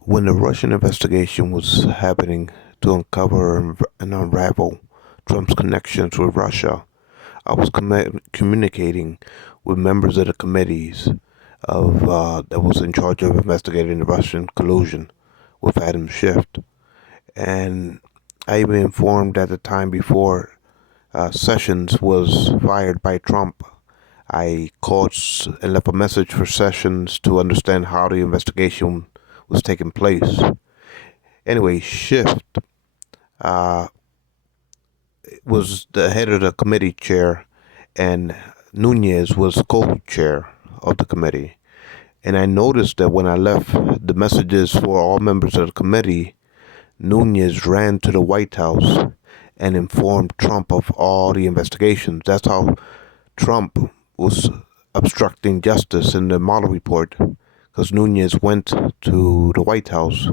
When the Russian investigation was happening to uncover and unravel Trump's connections with Russia, I was communicating with members of the committees of that was in charge of investigating the Russian collusion with Adam Schiff, and I even informed at the time before Sessions was fired by Trump. I called and left a message for Sessions to understand how the investigation was taking place. Anyway, Schiff uh, was the head of the committee chair, and Nunez was co-chair of the committee. And I noticed that when I left the messages for all members of the committee, Nunez ran to the White House and informed Trump of all the investigations. That's how Trump was obstructing justice in the Mueller report, because Nunez went to the White House,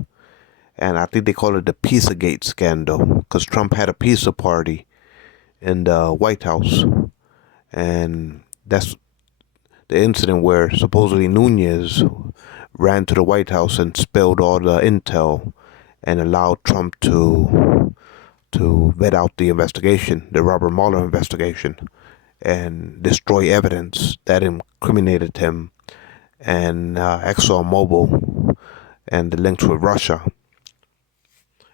and I think they call it the Pizzagate scandal, because Trump had a pizza party in the White House, and that's the incident where supposedly Nunez ran to the White House and spilled all the intel and allowed Trump to vet out the investigation, the Robert Mueller investigation, and destroy evidence that incriminated him and ExxonMobil and the links with Russia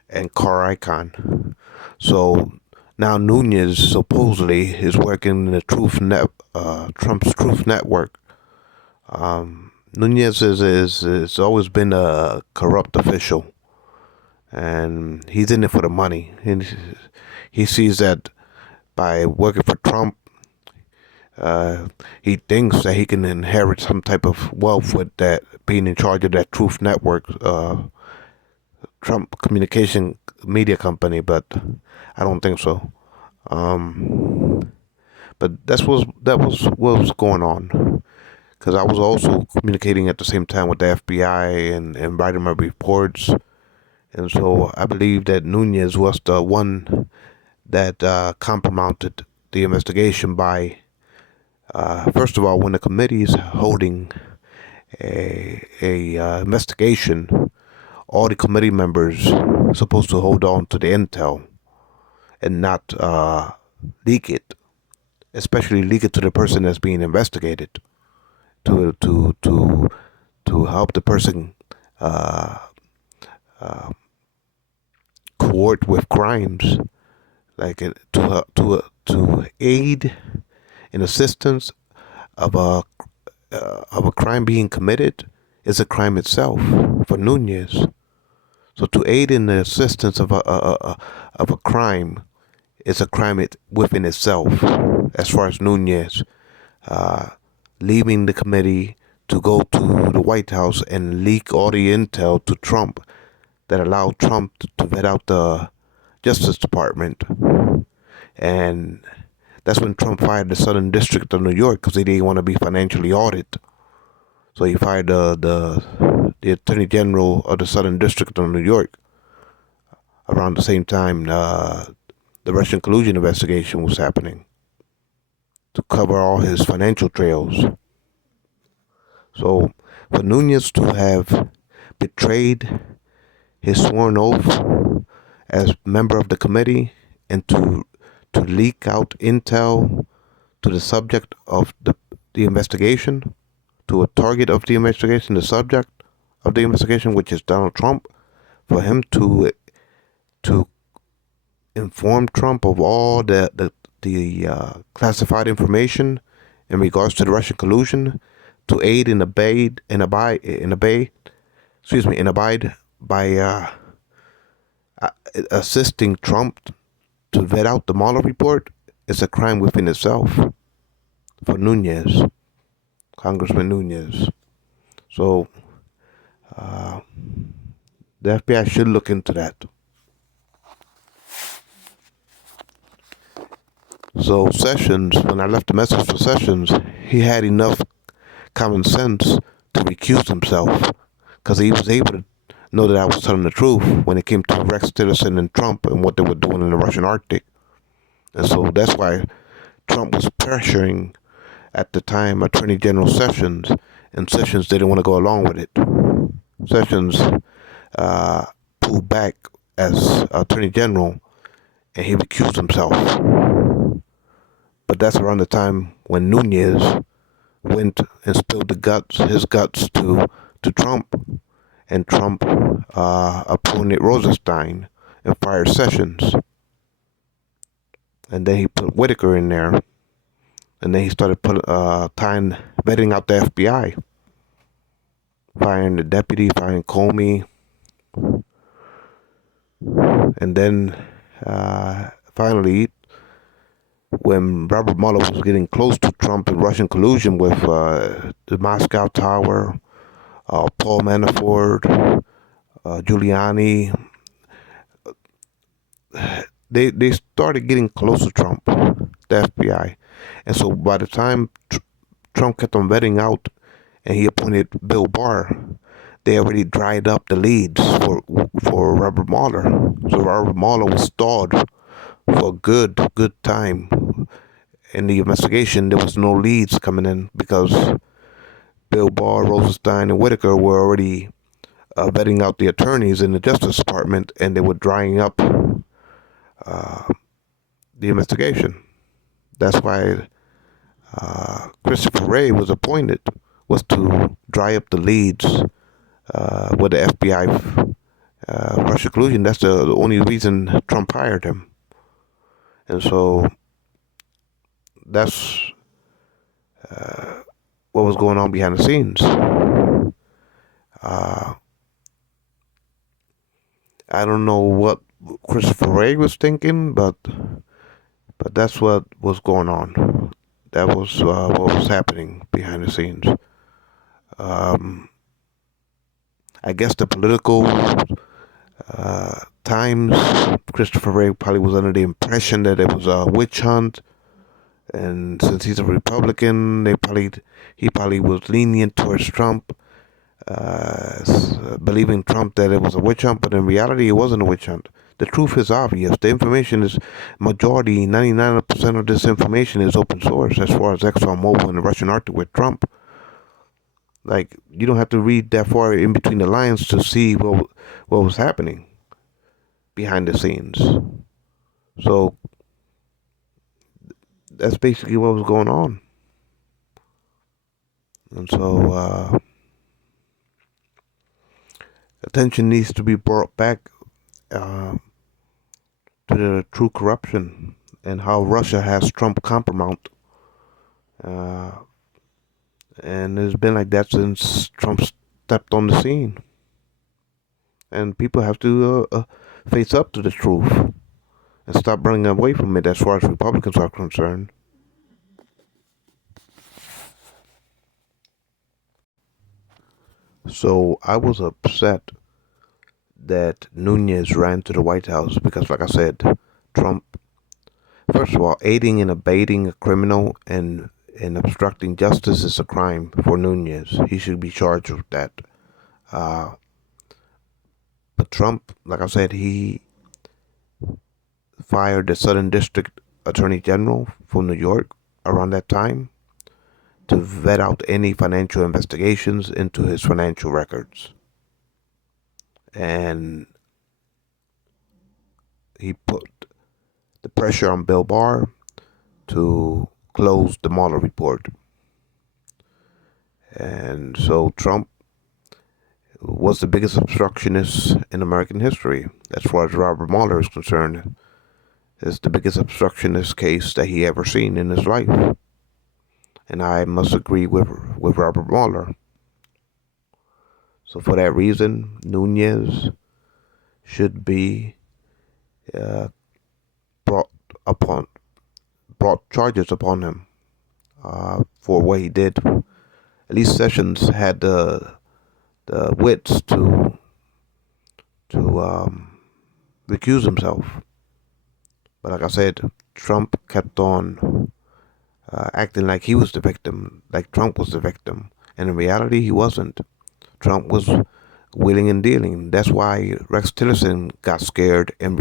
and Car Icon. So now Nunez supposedly is working in the Trump's Truth Network. Nunez is always been a corrupt official, and he's in it for the money. And he sees that by working for Trump, he thinks that he can inherit some type of wealth with that, being in charge of that Truth Network, Trump communication media company, but I don't think so. But that was what was going on, because I was also communicating at the same time with the FBI and writing my reports, and so I believe that Nunez was the one that compromised the investigation by, first of all, when the committee is holding a investigation, all the committee members are supposed to hold on to the intel and not leak it, especially leak it to the person that's being investigated, to help the person court with crimes, like to aid in assistance of a crime being committed is a crime itself for Nunez. So to aid in the assistance of a crime is a crime within itself, as far as Nunez leaving the committee to go to the White House and leak all the intel to Trump that allowed Trump to vet out the Justice Department. And that's when Trump fired the Southern District of New York, because he didn't want to be financially audited. So he fired the Attorney General of the Southern District of New York around the same time the Russian collusion investigation was happening, to cover all his financial trails. So for Nunez to have betrayed his sworn oath as member of the committee and to leak out intel to the subject of the investigation, to a target of the investigation, the subject of the investigation, which is Donald Trump, for him to inform Trump of all the classified information in regards to the Russian collusion, to aid and abide by assisting Trump to vet out the Mueller report, is a crime within itself for Nunez, Congressman Nunez. So the FBI should look into that. So Sessions, when I left the message for Sessions, he had enough common sense to recuse himself, because he was able to know that I was telling the truth when it came to Rex Tillerson and Trump and what they were doing in the Russian Arctic. And so that's why Trump was pressuring at the time Attorney General Sessions, and Sessions didn't want to go along with it. Sessions uh, pulled back as Attorney General, and he recused himself. But that's around the time when Nunez went and spilled his guts to Trump, and Trump appointed Rosenstein and fired Sessions, and then he put Whitaker in there, and then he started vetting out the FBI, firing the deputy, firing Comey, and then finally, when Robert Mueller was getting close to Trump and Russian collusion with the Moscow Tower, Paul Manafort, Giuliani, they started getting close to Trump, the FBI. And so by the time Trump kept on vetting out and he appointed Bill Barr, they already dried up the leads for Robert Mueller. So Robert Mueller was stalled for a good time. In the investigation, there was no leads coming in because Bill Barr, Rosenstein, and Whitaker were already vetting out the attorneys in the Justice Department, and they were drying up the investigation. That's why Christopher Wray was appointed, was to dry up the leads with the FBI Russia collusion. That's the only reason Trump hired him. And so that's what was going on behind the scenes. I don't know what Christopher Wray was thinking, but that's what was going on. That was what was happening behind the scenes. I guess the political times, Christopher Wray probably was under the impression that it was a witch hunt, and since he's a Republican, he probably was lenient towards Trump, believing Trump that it was a witch hunt, but in reality, it wasn't a witch hunt. The truth is obvious. The information is 99% of this information is open source as far as ExxonMobil and the Russian Arctic with Trump. Like, you don't have to read that far in between the lines to see what was happening behind the scenes. So that's basically what was going on. And so attention needs to be brought back to the true corruption and how Russia has Trump compromised. And it's been like that since Trump stepped on the scene. And people have to face up to the truth and stop running away from it as far as Republicans are concerned. So I was upset that Nunez ran to the White House because, like I said, Trump, first of all, aiding and abetting a criminal and obstructing justice is a crime for Nunez. He should be charged with that. But Trump, like I said, he fired the Southern District Attorney General from New York around that time to vet out any financial investigations into his financial records. And he put the pressure on Bill Barr to close the Mueller report. And so Trump was the biggest obstructionist in American history, as far as Robert Mueller is concerned. It's the biggest obstructionist case that he ever seen in his life. And I must agree with Robert Mueller. So for that reason, Nunez should be brought charges upon him for what he did. At least Sessions had the wits to recuse himself. But like I said, Trump kept on acting like he was the victim, like Trump was the victim. And in reality, he wasn't. Trump was wheeling and dealing. That's why Rex Tillerson got scared and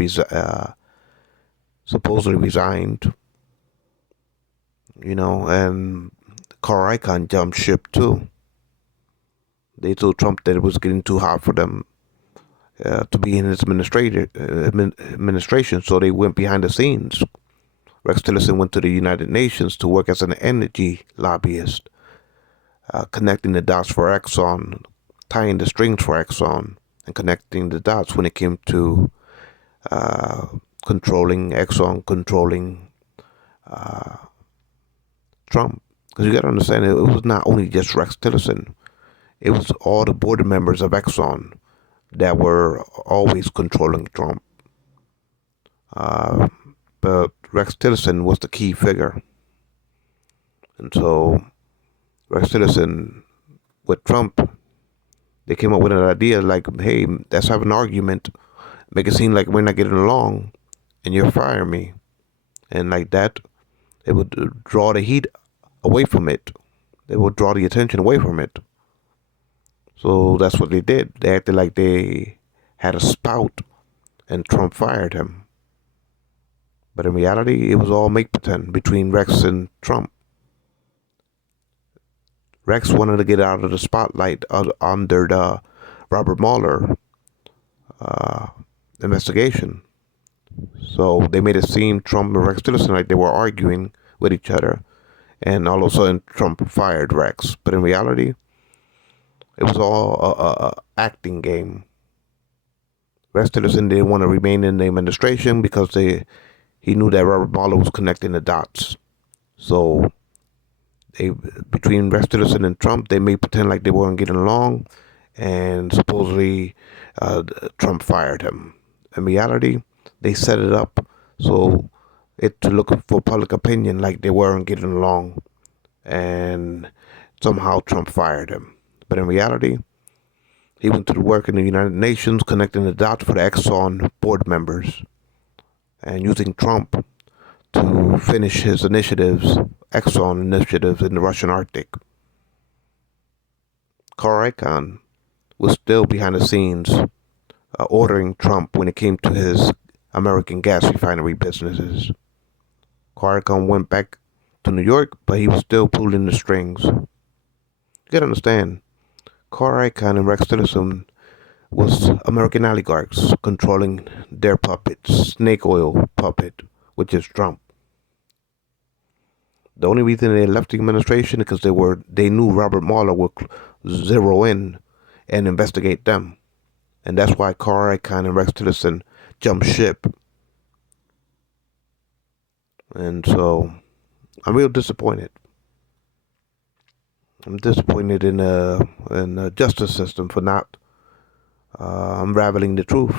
supposedly resigned. And Carl Icahn jumped ship too. They told Trump that it was getting too hot for them to be in his administration, so they went behind the scenes. Rex Tillerson went to the United Nations to work as an energy lobbyist, connecting the dots for Exxon, tying the strings for Exxon, and connecting the dots when it came to controlling Exxon, controlling Trump. Because you got to understand, it was not only just Rex Tillerson, it was all the board members of Exxon that were always controlling Trump. But Rex Tillerson was the key figure. And so Rex Tillerson, with Trump, they came up with an idea like, hey, let's have an argument, make it seem like we're not getting along, and you'll fire me. And like that, it would draw the heat away from it. It would draw the attention away from it. So that's what they did. They acted like they had a spout, and Trump fired him. But in reality, it was all make pretend between Rex and Trump. Rex wanted to get out of the spotlight under the Robert Mueller investigation. So they made it seem Trump and Rex Tillerson like they were arguing with each other. And all of a sudden, Trump fired Rex. But in reality, it was all a acting game. Rex Tillerson didn't want to remain in the administration because he knew that Robert Mueller was connecting the dots. So between Rex Tillerson and Trump, they made pretend like they weren't getting along, and supposedly Trump fired him. In reality, they set it up so it to look for public opinion like they weren't getting along, and somehow Trump fired him. But in reality, he went to work in the United Nations, connecting the dots for the Exxon board members, and using Trump to finish his initiatives, Exxon initiatives in the Russian Arctic. Carl Icahn was still behind the scenes ordering Trump when it came to his American gas refinery businesses. Carl Icahn went back to New York, but he was still pulling the strings. You gotta understand, Carl Icahn and Rex Tillerson was American oligarchs controlling their puppet, snake oil puppet, which is Trump. The only reason they left the administration is because they knew Robert Mueller would zero in and investigate them. And that's why Carl Icahn and Rex Tillerson jumped ship. And so I'm real disappointed. I'm disappointed in the justice system for not unraveling the truth.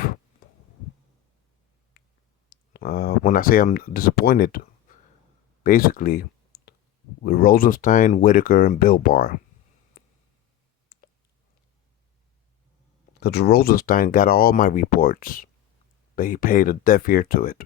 When I say I'm disappointed, basically, with Rosenstein, Whitaker, and Bill Barr. Because Rosenstein got all my reports, but he paid a deaf ear to it.